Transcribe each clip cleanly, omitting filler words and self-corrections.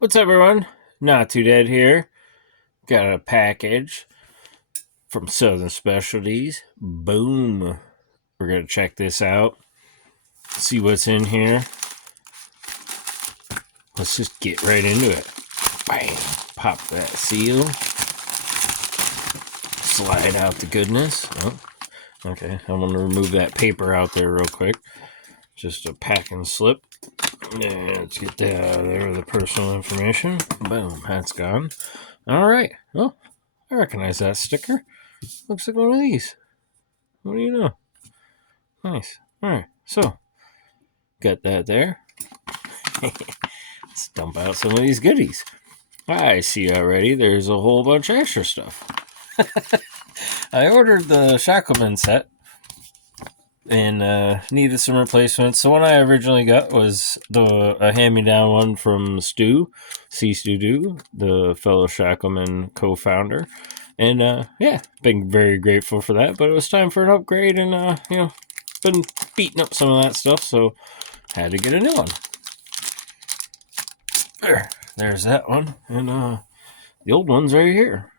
What's up, everyone? Not Too Dead here. Got a package from Southern Specialties. Boom. We're going to check this out, see what's in here. Let's just get right into it. Bam. Pop that seal. Slide out the goodness. Oh, okay. I'm going to remove that paper out there real quick. Just a packing slip. Yeah, let's get that out of there, the personal information. Boom. That's gone. All right. Well, I recognize that sticker. Looks like one of these. What do you know? Nice. Alright, so, got that there. Let's dump out some of these goodies. I see already there's a whole bunch of extra stuff. I ordered the Shackleman set and needed some replacements. The one I originally got was a hand-me-down one from Stu, C. the fellow Shackleman co-founder. And yeah, been very grateful for that. But it was time for an upgrade, and been beating up some of that stuff, so had to get a new one. There's that one, and the old one's right here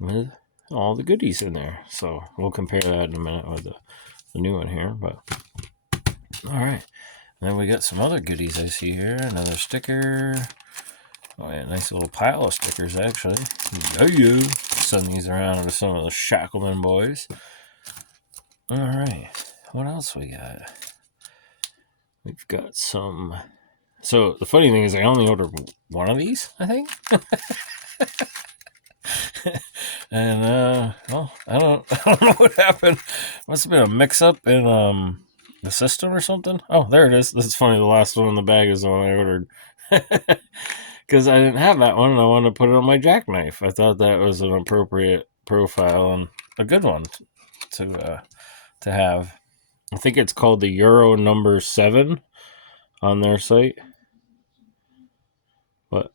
with all the goodies in there. So we'll compare that in a minute with the new one here. But all right, then we got some other goodies I see here. Another sticker. Oh yeah, nice little pile of stickers actually. Yeah, send these around to some of the Shackleman boys. All right, what else we got? We've got some. So the funny thing is, I only ordered one of these, I think. And well, I don't know what happened. Must have been a mix-up in the system or something. Oh, there it is. This is funny. The last one in the bag is the one I ordered because I didn't have that one, and I wanted to put it on my jackknife. I thought that was an appropriate profile and a good one to have. I think it's called the Euro number 7 on their site. But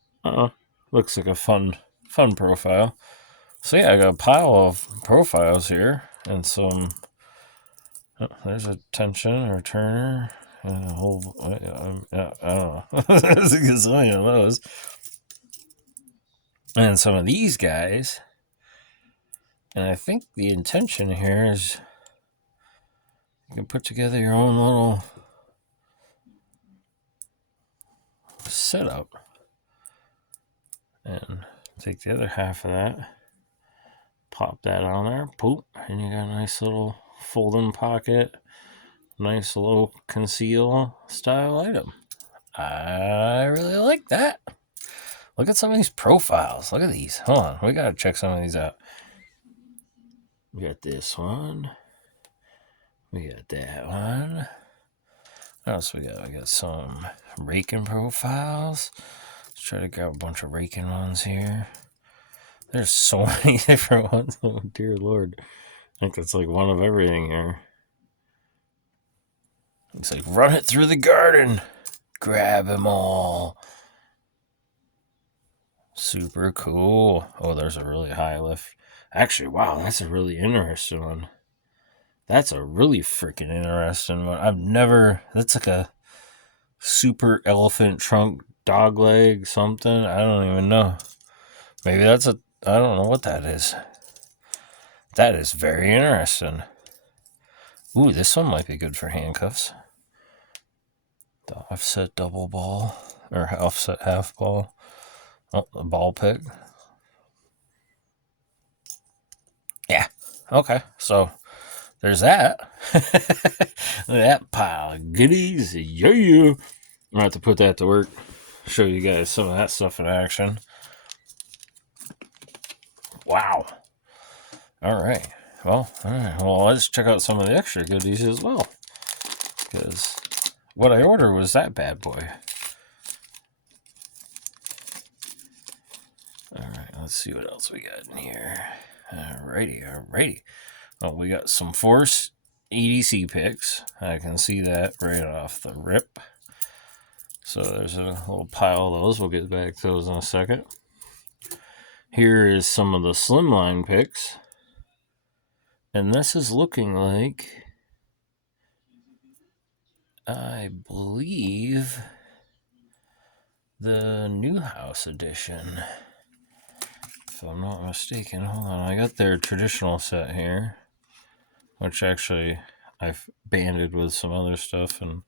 looks like a fun profile. So yeah, I got a pile of profiles here and some. Oh, there's a tension or turner and a whole. I don't know. There's a gazillion of those. And some of these guys. And I think the intention here is you can put together your own little setup and take the other half of that, pop that on there, poop, and you got a nice little folding pocket, nice little conceal style item. I really like that. Look at some of these profiles. Look at these. Hold on, we gotta check some of these out. We got this one. We got that one. What else we got? We got some raking profiles. Let's try to grab a bunch of raking ones here. There's so many different ones. Oh, dear Lord. I think that's like one of everything here. It's like, run it through the garden. Grab them all. Super cool. Oh, there's a really high lift. Actually, wow, that's a really interesting one. That's a really freaking interesting one. I've never. That's like a super elephant trunk dog leg something. I don't even know. Maybe that's a. I don't know what that is. That is very interesting. Ooh, this one might be good for handcuffs. The offset double ball or offset half ball. Oh, a ball pick. Yeah. Okay. So there's that. That pile of goodies. Yeah. I'm gonna have to put that to work. Show you guys some of that stuff in action. Wow. All right. Well, let's check out some of the extra goodies as well. Because what I ordered was that bad boy. Alright, let's see what else we got in here. Alrighty. Oh, we got some Force EDC picks. I can see that right off the rip. So there's a little pile of those. We'll get back to those in a second. Here is some of the Slimline picks. And this is looking like, I believe, the New House edition. If I'm not mistaken, hold on. I got their traditional set here, which actually I've banded with some other stuff and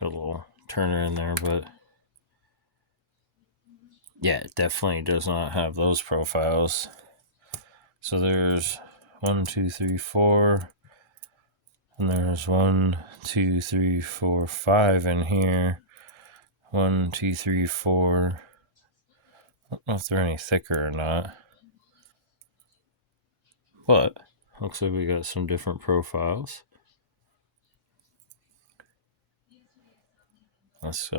got a little Turner in there, but yeah, it definitely does not have those profiles. So there's 1, 2, 3, 4, and there's 1, 2, 3, 4, 5 in here. 1, 2, 3, 4. I don't know if they're any thicker or not, but looks like we got some different profiles. Let's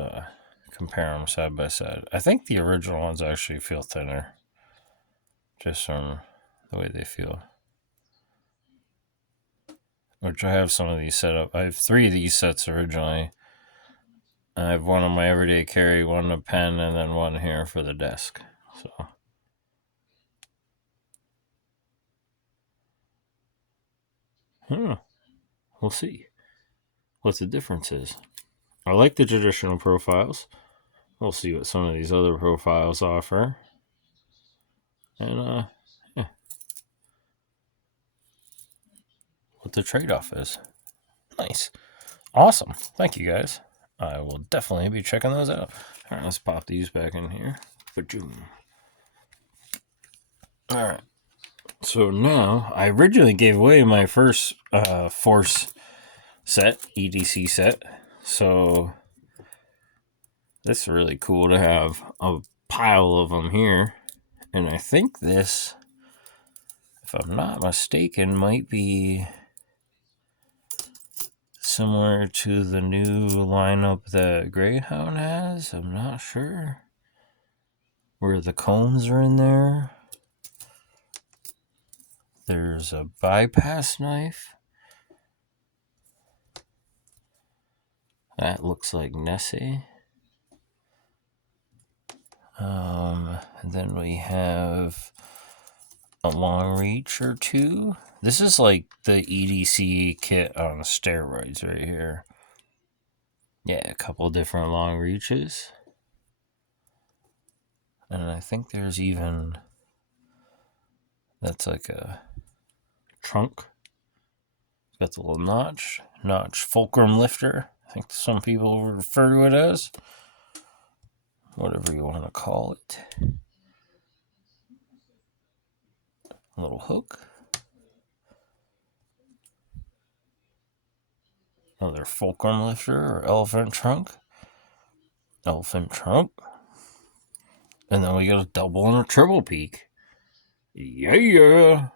compare them side by side. I think the original ones actually feel thinner, just from the way they feel. Which I have some of these set up. I have 3 of these sets originally. I have one on my everyday carry, one a pen, and then one here for the desk. So, we'll see what the difference is. I like the traditional profiles. We'll see what some of these other profiles offer. And, yeah, what the trade-off is. Nice. Awesome. Thank you, guys. I will definitely be checking those out. All right, let's pop these back in here. All right. So now, I originally gave away my first Force set, EDC set. So this is really cool to have a pile of them here. And I think this, if I'm not mistaken, might be similar to the new lineup that Greyhound has. I'm not sure. Where the combs are in there. There's a bypass knife. That looks like Nessie. And then we have a long reach or 2. This is like the EDC kit on steroids right here. Yeah, a couple different long reaches. And I think there's even, that's like a trunk. It's got the little notch fulcrum lifter. I think some people refer to it as. Whatever you want to call it. A little hook. Another fulcrum lifter or elephant trunk. And then we got a double and a triple peak. Yeah.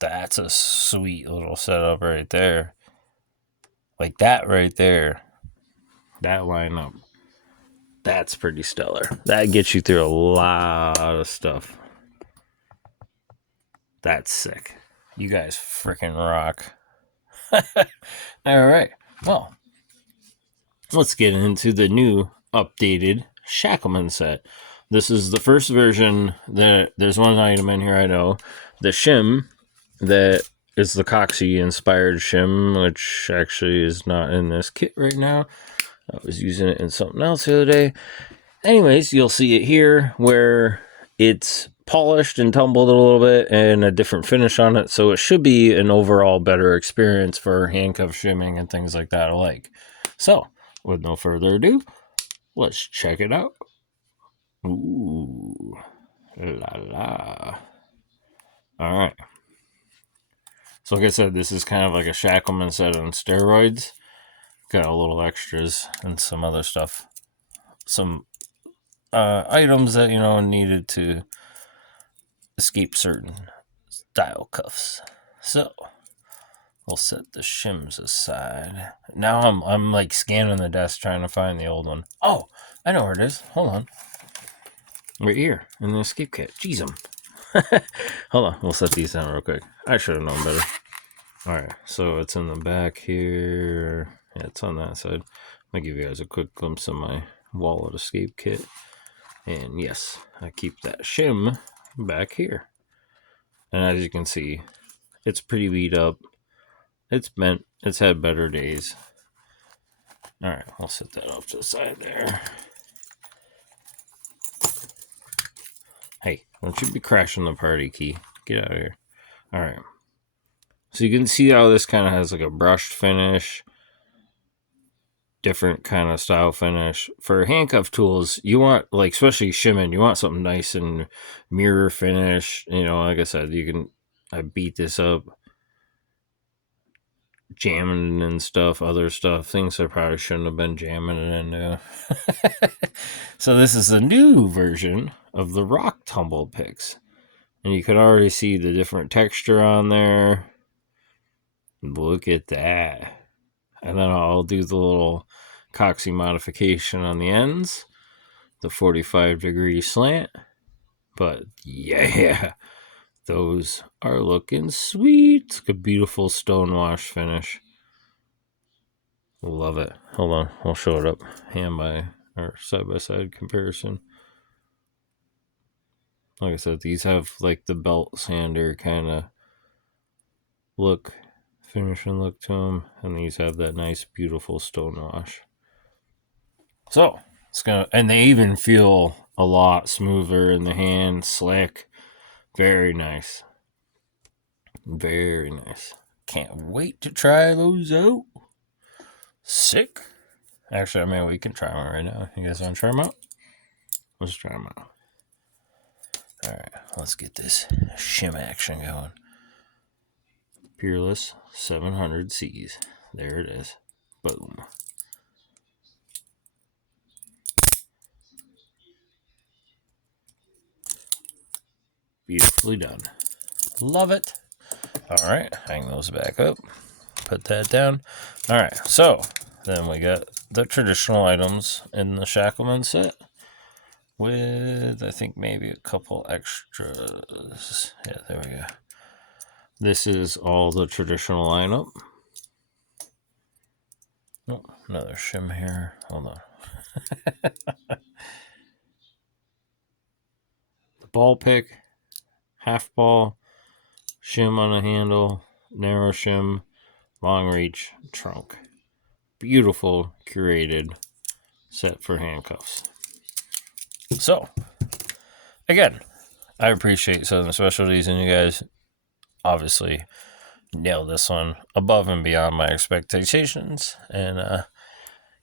That's a sweet little setup right there. Like that right there. That lineup. That's pretty stellar. That gets you through a lot of stuff. That's sick. You guys freaking rock. All right. Well, let's get into the new updated Shackleman set. This is the first version. There's one item in here I know. The shim that is the Coxie inspired shim, which actually is not in this kit right now. I was using it in something else the other day. Anyways, you'll see it here where it's polished and tumbled a little bit and a different finish on it. So it should be an overall better experience for handcuff shimming and things like that alike. So, with no further ado, let's check it out. Ooh, la la. All right. So like I said, this is kind of like a Shackleman set on steroids. Got a little extras and some other stuff. Some items that, needed to escape certain style cuffs. So, we'll set the shims aside. Now I'm like scanning the desk trying to find the old one. Oh, I know where it is. Hold on. Right here in the escape kit. Jeez, hold on. We'll set these down real quick. I should have known better. All right, so it's in the back here. Yeah, it's on that side. I'll give you guys a quick glimpse of my wallet escape kit. And yes, I keep that shim back here. And as you can see, it's pretty beat up. It's bent. It's had better days. All right, I'll set that off to the side there. Hey, don't you be crashing the party, Key. Get out of here. Alright. So you can see how this kind of has like a brushed finish. Different kind of style finish. For handcuff tools, you want, like, especially shimming, you want something nice and mirror finish. You know, like I said, I beat this up jamming and stuff, other stuff, things I probably shouldn't have been jamming it into. So this is a new version of the rock tumble picks. And you can already see the different texture on there. Look at that. And then I'll do the little coxie modification on the ends, the 45-degree slant. But yeah, those are looking sweet. It's a beautiful stonewash finish. Love it. Hold on, I'll show it up side by side comparison. Like I said, these have like the belt sander kind of finish and look to them, and these have that nice, beautiful stonewash. So and they even feel a lot smoother in the hand, slick, very nice, very nice. Can't wait to try those out. Sick. Actually, I mean, we can try one right now. You guys want to try them out? Let's try them out. Alright, let's get this shim action going. Peerless 700Cs. There it is. Boom. Beautifully done. Love it. Alright, hang those back up. Put that down. Alright, so then we got the traditional items in the Shackleman set with, I think, maybe a couple extras. Yeah, there we go. This is all the traditional lineup. Oh, another shim here. Hold on. The ball pick, half ball, shim on a handle, narrow shim, long reach, trunk. Beautiful, curated set for handcuffs. So, again, I appreciate Southern Specialties, and you guys obviously nailed this one above and beyond my expectations. And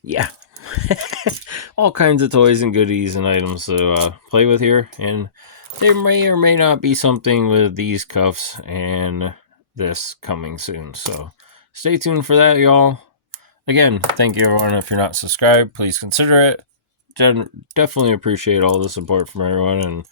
yeah, all kinds of toys and goodies and items to play with here. And there may or may not be something with these cuffs and this coming soon. So stay tuned for that, y'all. Again, thank you, everyone. If you're not subscribed, please consider it. Definitely appreciate all the support from everyone, and